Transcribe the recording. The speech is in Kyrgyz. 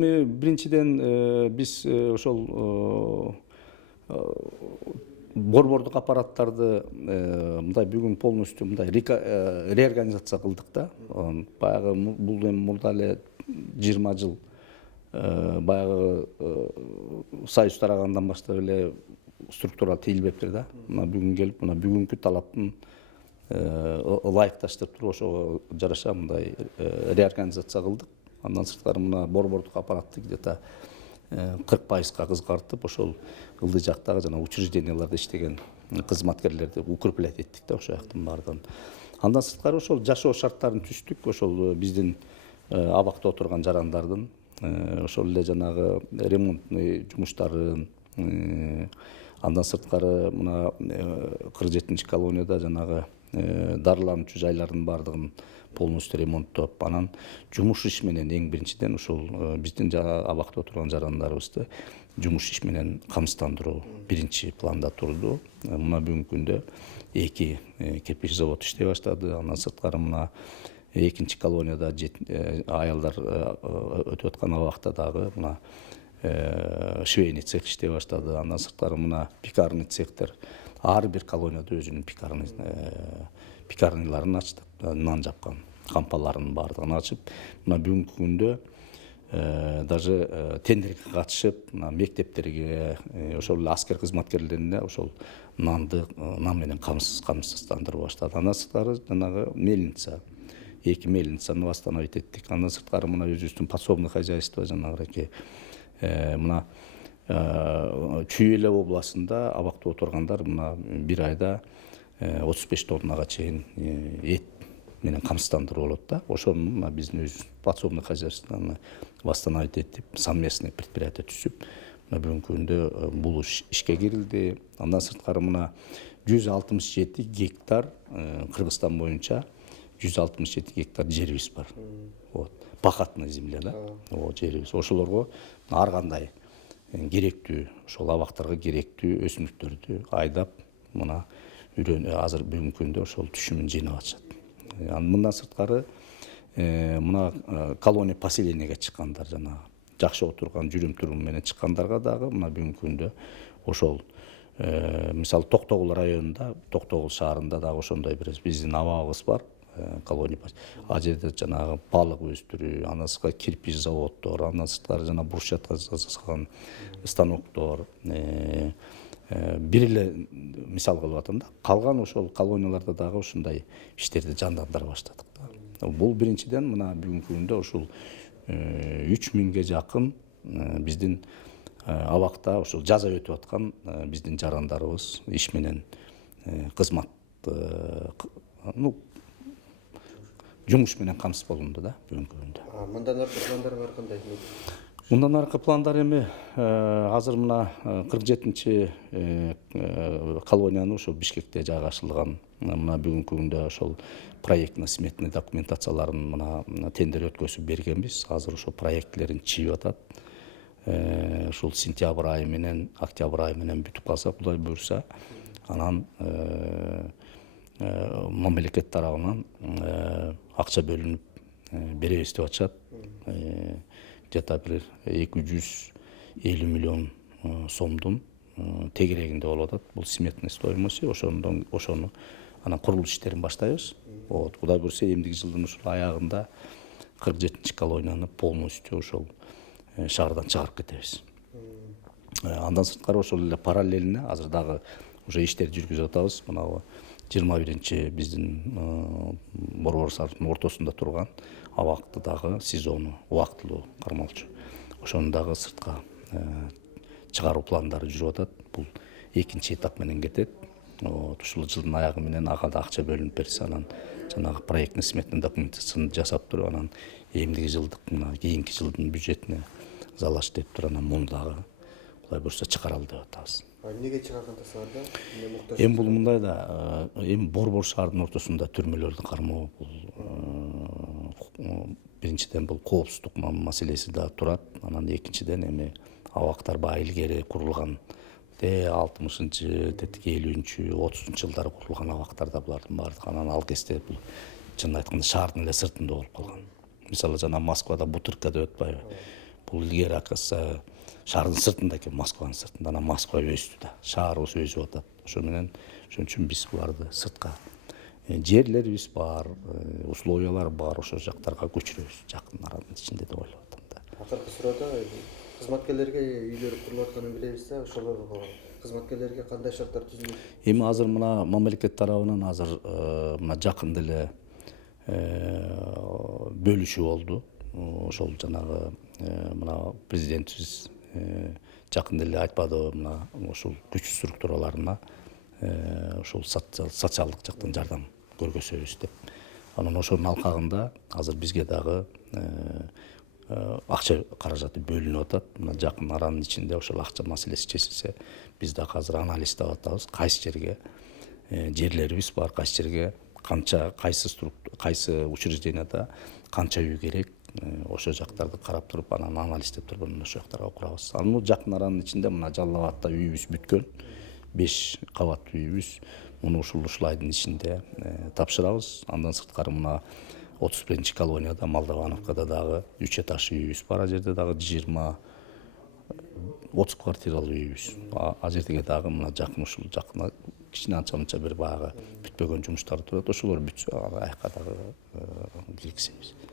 эми биринчиден биз ошол борбордук аппараттарды мындай бүгүн полностью мындай реорганизация кылдык да. Баягы бул эми мурда эле 20 жыл баягы союз тарагандан баштап эле структура тийилбептир да. Мына бүгүн келип, мына бүгүнкү талаптын ылайыкташтырып туруп ошого жараша мындай реорганизация кылдык. Андан сырткары мына борбордук аппаратты где-то 40%га кыскартып, ошол ылдый жактагы жана учрежденияларда иштеген кызматкерлерди укреплять эттик да ошол жактын баардыгын. Андан сырткары ошол жашоо шарттарын түздүк, ошол биздин абакта отурган жарандардын ошол эле жанагы ремонтный жумуштарын, андан сырткары мына 47 колонияда жанагы дарылануучу жайлардын баардыгын полностью ремонттоп, анан жумуш иш менен эң биринчиден ушул биздин абакта отурган жарандарыбызды жумуш иш менен камсыздандыруу биринчи планда турду. Мына бүгүнкү күндө 2 кирпич завод иштей баштады. Андан сырткары мына экинчи колонияда аялдар өтүп аткан абакта дагы мына швейный цех иштей баштады. Андан сырткары мына пекарный цехтер ар бир колонияда өзүнүн пекарнylарын ачтык. Нан жапкан кампаларынын баардыгын ачып, мына бүгүнкү күндө даже тендерге катышып, мектептерге, ошол аскер кызматкерлерине ошол нан менен камсыздандырып баштады. Андан сырткары жанагы мельница, 2 мельницаны восстановить эттик. Андан сырткары мына өзүбүздүн подсобный хозяйство жанагы мына Чүй эле областында абакта отургандар мына бир айда 35 тоннага чейин эт менен камсыздандыруу болот да. Ошону мына биздин өз подсобный хозяйствоны восстановить этип, совместный предприятие түзүп, мына бүгүнкү күндө бул ишке кирилди. Андан сырткары мына 167 гектар Кыргызстан боюнча 167 гектар жерибиз бар. Вот, пахотная земля да. Вот жерибиз. Ошолорго ар кандай керектүү, ошол абактарга керектүү өсүмдүктөрдү айдап, мына азыр бүгүнкү күндө ошол түшүмүн жыйнап атышат. Мындан сырткары мына колония поселенияга чыккандар, жана жакшы отурган жүрүм-турум менен чыккандарга дагы мына бүгүнкү күндө ошол мисалы Токтогул районунда, Токтогул шаарында дагы ошондой бир биздин абагыбыз бар. Колония ал жерде жанагы балык өстүрүү, андан сырткары кирпич заводдор, андан сырткары жана брусчатка жасаган станоктор, бир эле мисал кылып атам да. Калган ошол колонияларда дагы ушундай иштерди жандандыра баштадык да. Бул биринчиден мына бүгүнкү күндө ушул 3000ге жакын биздин абакта ошол жаза өтүп аткан биздин жарандарыбыз иш менен кызмат жумуш менен камсыз болунду да бүгүнкү күндө. Мындан аркы пландар бар кандай? Мындан аркы пландар эми азыр мына 47-чи колонияны ошол Бишкекте жайгашылган. Мына бүгүнкү күндө ошол проектно-сметный документацияларын мына тендер өткөзүп бергенбиз. Азыр ошол проектлерин чыйып атат. Ушул сентябрь айы менен, октябрь айы менен бүтүп калса, Кудай буйрса, анан мамлекет тарабынан акча бөлүнүп беребиз деп атышат. Где-то бир 250 миллион сомдун тегерегинде болуп атат. Бул сметный стоимости, ошону анан курулуш иштерин баштайбыз. Вот, Кудай буйрса, эмдиги жылдын ушул аягында 47-чи колонияны полностью ошол шаардан чыгарып кетебиз. Андан сырткары ошол эле параллельно азыр дагы уже иштер жүргүзүп атабыз. Мына 21-чи биздин борбор сарптын ортосунда турган абакты дагы сезону убактылуу кармалчу. Ошону дагы сыртка чыгаруу пландары жүрүп атат. Бул экинчи этап менен кетет. Ушул жылдын аягы менен ага да акча бөлүнүп берсе, анан жанагы проектный сметный документацияны жасап туруп, анан эмдиги жылдык мына кийинки жылдын бюджетине залаш деп туруп, анан муну дагы Кудай буйрса чыгаралы деп атабыз. Эмнеге чыгаргандасыңар да? Эми бул мындай да, эми борбор шаардын ортосунда түрмөлөрдү кармоо, бул биринчиден бул коопсуздук маселеси да турат. Анан экинчиден эми абактар баягы илгери курулган 60-чы, 50-чү, 30-чу жылдары курулган абактар да булардын баардыгы. Анан ал кезде бул чынын айтканда шаардын эле сыртында болуп калган. Мисалы жана Москвада Бутырка деп атпайбы? бул илгери акасы шаардын сыртында экен, Москванын сыртында. Анан Москва өстү да, шаарыбыз өсүп атат. Ошо менен ошон үчүн биз буларды сыртка жерлерибиз бар, условиялар бар, ошо жактарга көчүрөбүз жакын аранын ичинде деп ойлоп атам да. Акыркы суроодо кызматкерлерге үйлөр курулуп атканын билебиз да, ошолор кызматкерлерге кандай шарттар түзүлөт? Эми азыр мына мамлекет тарабынан азыр мына жакында эле бөлүшүү болду. Ошол жанагы мына президентибиз жакында эле айтпадыбы, мына ошол күч структураларына ошол социалдык жактан жардам көргөзөбүз деп. Анан ошонун алкагында азыр бизге дагы акча каражаты бөлүнүп атат. Мына жакын аранын ичинде ошол акча маселеси чечилсе, биз дагы азыр анализдеп атабыз. Кайсы жерге жерлерибиз бар, кайсы жерге канча, кайсы учрежденияда канча үй керек, ошо жактарды карап туруп, анан анализдеп туруп, анан ошол жактарга курабыз. Анан жакын аранын ичинде мына Жалал Абадта үйүбүз бүткөн, 5 кабаттуу үйүбүз. Муну ушул айдын ичинде тапшырабыз. Андан сырткары мына 31 колонияда, Молдовановкада дагы 3 этаж үйүбүз бар. А жерде дагы 20-30 квартиралуу үйүбүз. А жерге дагы мына жакын ушул жакын кичине анча-мынча бир баягы бүтпөгөн жумуштар турат. Ошолор бүтсө, аяка дагы киргизебиз.